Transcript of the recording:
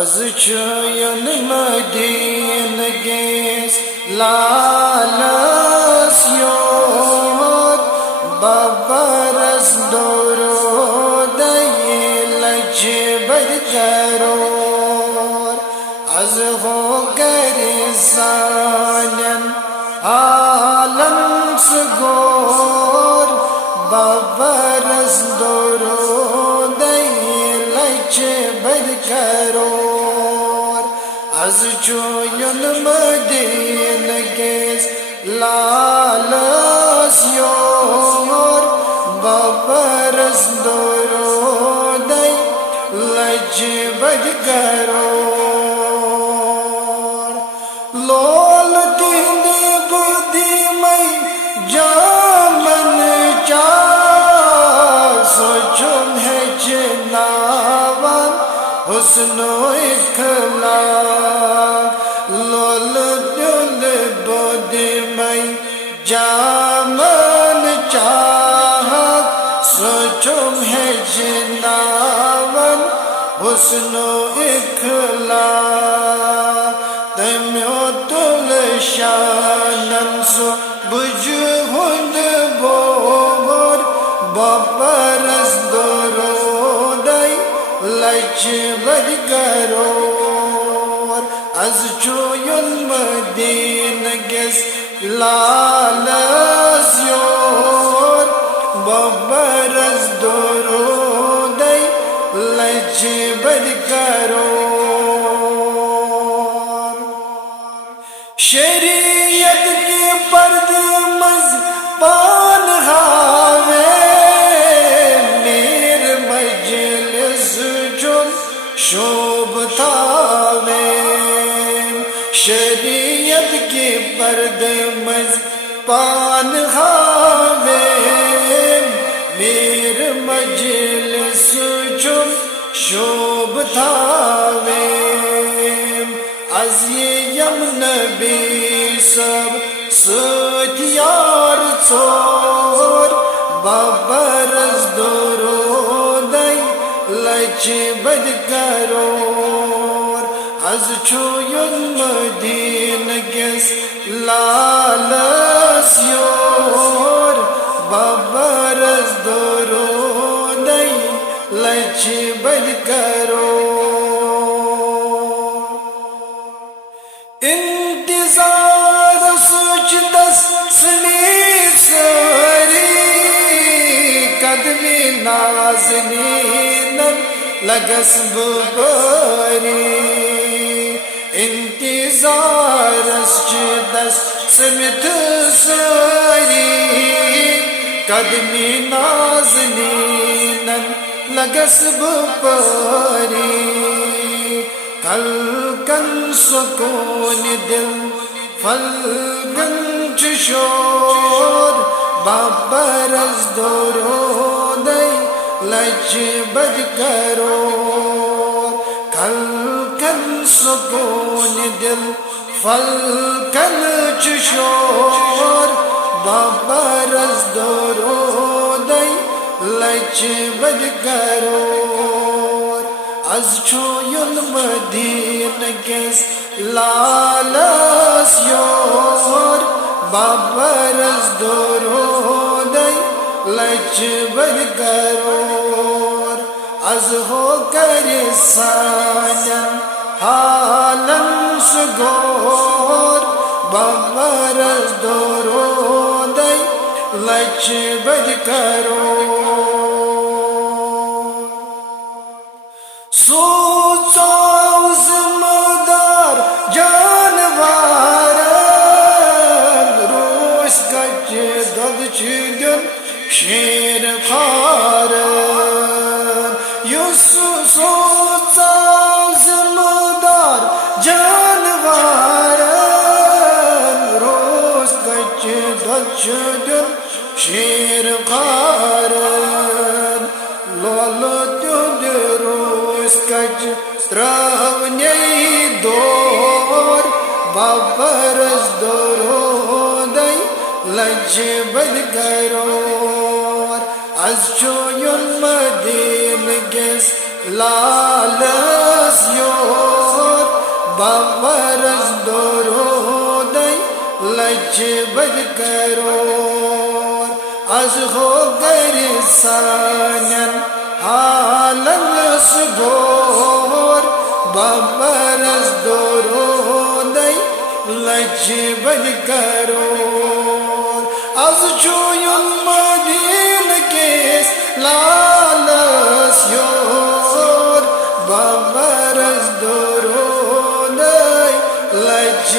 از چوین مدینه gaze لالس یاد ببرز درود لج برقرار از گریزانن عالم سگور ببرز درود لج برقرار از جوین مدینه گیز لالس یار ببرز درود لج برقرار لول دینی بودی می جامن چار سوچم ہے جناوان حسن و اخلاق لول دل بودی میں جامن چاہت سوچم ہے جناوان حسن و اخلاق تمیو تل شانن سو بجہن بور ببرز درودی لج برقرار از جوین مدینه گیز لالس یار ببرز درودی لج برقرار شریعت کی پردے مز پان ہاوے میر مجلس جن شوب تھاوے شریعت کی پردے مز پان ہاوے میر مجلس جن شوب تھاوے از یم نبی سب ست یار ژور ببرز درودی لج برقرار از چوین مدینه گیز لالس یار ببرز درودی لج برقرار انتظار سوچ دس سنی سوری قدمی نازنینن لگس ببری انتظار سوچ دس سمت سوری قدمی نازنینن لگس ببری کل کن سکون دل فلگن چشور ببرز درودی لج برقرار کل کن سکون دل فلگن چشور ببرز درودی لج برقرار از چوین مدینه گیز لالس یار ببرز درودی لج برقرار از ہو گریزانن عالم سگور ببرز درودی لج برقرار سوز مدار جانوارن روش گج دد چگن شیر خارن یوسف سوز مدار جانوارن روش گج دد چگن شیر خارن لولو کج تراونی دور ببرز درودی لج برقرار از چوین مدینه گیز لالس یار باورز درودی لج بد کرور از خو گرسانن حالن سگور باورز درودی لج بد کرور از چوین مدین کس لالس یور باورز درودی لج